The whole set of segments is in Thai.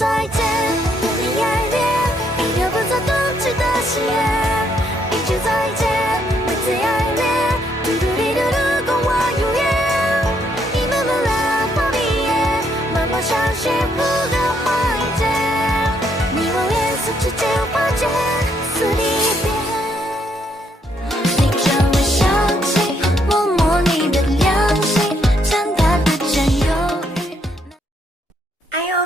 再见，不必爱恋，一个不做动机的誓言。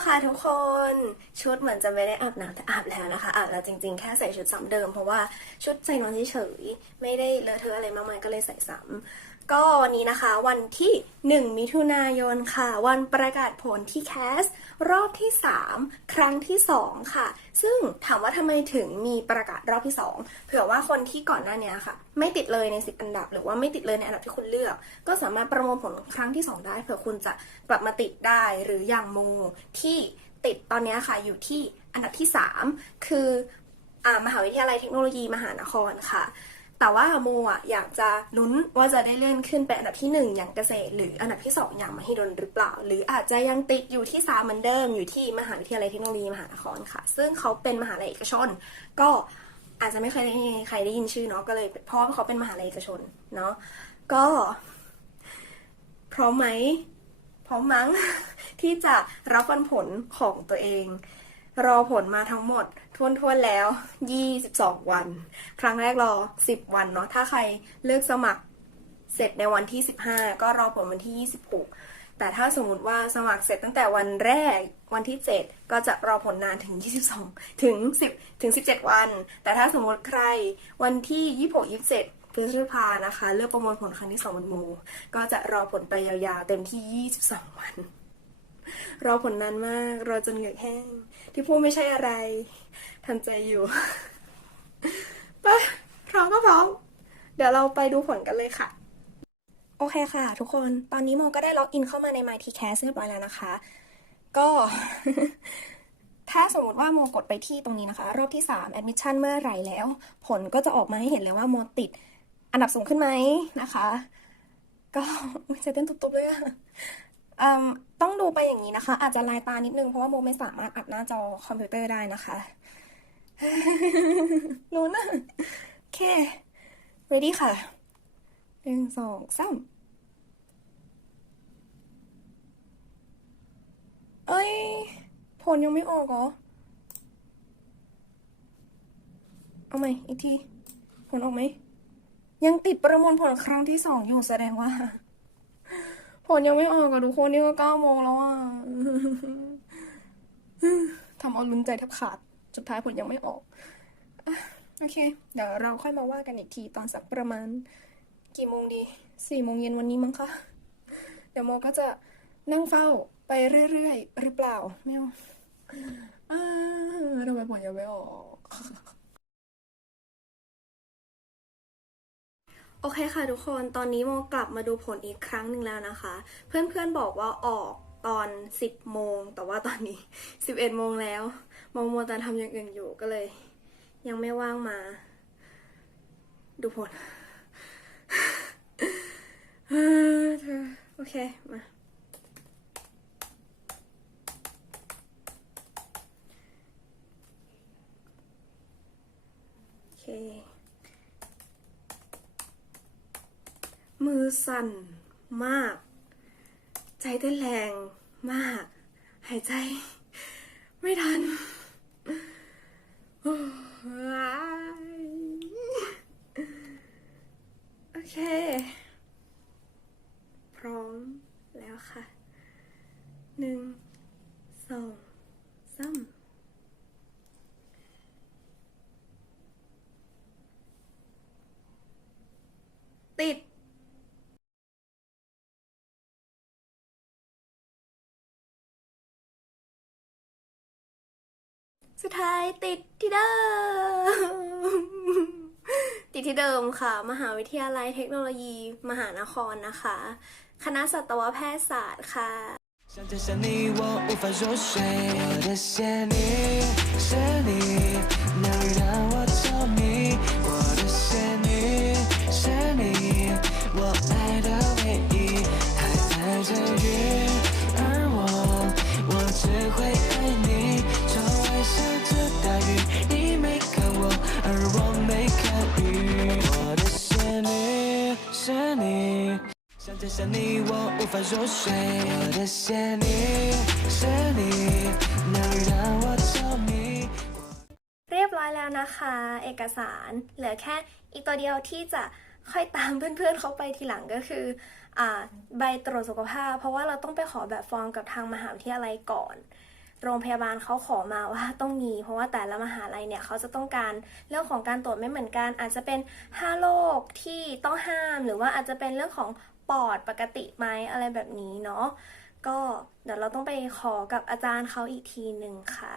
ค่ะทุกคนชุดเหมือนจะไม่ได้อาบน้ำแต่อาบแล้วนะคะอาบแล้วจริงๆแค่ใส่ชุดซ้ำเดิมเพราะว่าชุดใส่นอนเฉยๆไม่ได้เลอะเทอะอะไรมากมายก็เลยใส่ซ้ำ ก็วันนี้นะคะวันที่ 1 มิถุนายนค่ะ วันประกาศผลที่แคส รอบที่ 3 ครั้งที่ 2 ค่ะ ซึ่งถามว่าทำไมถึงมีประกาศรอบที่ 2 เผื่อว่าคนที่ก่อนหน้านี้ค่ะ ไม่ติดเลยใน 10 อันดับ หรือว่าไม่ติดเลยในอันดับที่คุณเลือก ก็สามารถประมวลผลครั้งที่ 2 ได้เผื่อคุณจะกลับมาติดได้หรืออย่างโมที่ติดตอนนี้ค่ะอยู่ที่อันดับที่ 3 คืออมหาวิทยาลัยเทคโนโลยีมหานครค่ะ แต่ว่าโมอะอยากจะลุ้นว่าจะได้เลื่อนขึ้นเป็นอันดับที่ 1 อย่างเกษตร หรืออันดับที่ 2 อย่างมหิดลหรือเปล่า หรืออาจจะยังติดอยู่ที่3เหมือนเดิมอยู่ที่มหาวิทยาลัยเทคโนโลยีมหานครค่ะ ซึ่งเขาเป็นมหาลัยเอกชน ก็อาจจะไม่เคยได้ใครได้ยินชื่อเนาะก็เลยเพราะว่าเขาเป็นมหาลัยเอกชนเนาะก็พร้อมไหมพร้อมมั้งที่จะรับวันผลของตัวเอง รอผลมาทั้งหมดทวนทวนๆแล้ว 22 วัน ครั้งแรกรอ 10 วันเนาะถ้าใครเลือกสมัครเสร็จในวันที่ 15 ก็รอผลวันที่ 26 แต่ถ้าสมมติว่าสมัครเสร็จตั้งแต่วันแรกวันที่ 7 ก็จะรอผลนานถึง 22 ถึง 10 ถึง 17 วัน แต่ถ้าสมมติใครวันที่ 26 27พฤษภานะคะ เลือกประมวลผลครั้งที่2วันโม ก็จะรอผลไปยาวๆ เต็มที่ 22 วัน รอผลนานมาก รอจนเหงือกแห้ง ที่พูดไม่ใช่อะไรทำใจอยู่ไปพร้อมก็พร้อม เดี๋ยวเราไปดูผลกันเลยค่ะ โอเคค่ะ ทุกคนตอนนี้โมก็ได้ล็อกอินเข้ามาใน MyTCast เรียบร้อยแล้วนะคะ ก็ ถ้าสมมติว่าโมกดไปที่ตรงนี้นะคะ รอบที่ 3 admission เมื่อไหร่แล้ว ผลก็จะออกมาให้เห็นเลยว่าโมติดอันดับสูงขึ้นไหมนะคะ ก็ใจเต้นตุบๆเลยอะ ต้องดูไปอย่างนี้นะคะ อาจจะลายตานิดนึงเพราะว่าโมไม่สามารถอัดหน้าจอคอมพิวเตอร์ได้นะคะรู้นะโอเค ready ค่ะหนึ่งสองสามเอ้ย ผลยังไม่ออกเหรอ เอาใหม่อีกที ผลออกไหม ยังติดประมวลผลครั้งที่สองอยู่แสดงว่า ผลยังไม่ออกอะทุกคนนี่ก็เก้าโมงแล้วอะทำเอาลุ้นใจแทบขาด สุดท้ายผลยังไม่ออกอโอเค เดี๋ยวเราค่อยมาว่ากันอีกทีตอนสักประมาณ กี่โมงดีสี่โมงเย็นวันนี้มั้งคะเดี๋ยวโมก็จะนั่งเฝ้าไปเรื่อยๆหรือเปล่าไม่เอาทำไมผลยังไม่ออก โอเคค่ะทุกคนตอนนี้โมกลับมาดูผลอีกครั้งหนึ่งแล้วนะคะ เพื่อนๆบอกว่าออกตอน 10 โมง แต่ว่าตอนนี้ 11 โมงแล้วโมโมวแต่ทำอย่างอื่นอยู่ก็เลย ยังไม่ว่างมา ดูผลโอเคมาโอเค มือสั่นมาก ใจเต้นแรงมาก หายใจ ไม่ทัน โอเค พร้อมแล้วค่ะหนึ่งสองสามติด สุดท้ายติดที่เดิม ติดที่เดิมค่ะ มหาวิทยาลัยเทคโนโลยี มหานครนะคะ คณะสัตวแพทยศาสตร์ค่ะ 想着想你，我无法入睡。我的想你是你， 的想你，我无法入睡。我的想你是你，能让我着迷。 เรียบร้อยแล้วนะคะ เอกสารเหลือแค่อีกตัวเดียวที่จะค่อยตามเพื่อนๆเขาไปทีหลังก็คืออ่าใบตรวจสุขภาพ เพราะว่าเราต้องไปขอแบบฟอร์มกับทางมหาวิทยาลัยก่อน โรงพยาบาลเขาขอมาว่าต้องมี เพราะว่าแต่ละมหาลัยเนี่ยเขาจะต้องการเรื่องของการตรวจไม่เหมือนกัน อาจจะเป็น5โรคที่ต้องห้าม หรือว่าอาจจะเป็นเรื่องของ ปอดปกติไหมอะไรแบบนี้เนาะก็เดี๋ยวเราต้องไปขอกับอาจารย์เขาอีกทีหนึ่งค่ะ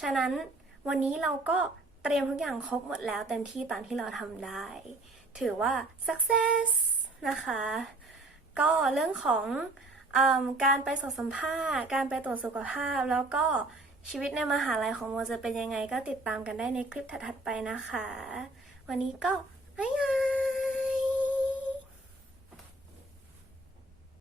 ฉะนั้นวันนี้เราก็เตรียมทุกอย่างครบหมดแล้วเต็มที่ตามที่เราทำได้ ถือว่า success นะคะ ก็เรื่องของอการไปสอบสัมภาษณ์ การไปตรวจสุขภาพ แล้วก็ชีวิตในมหาลัยของโมจะเป็นยังไงก็ติดตามกันได้ในคลิปถัดๆไปนะคะ วันนี้ก็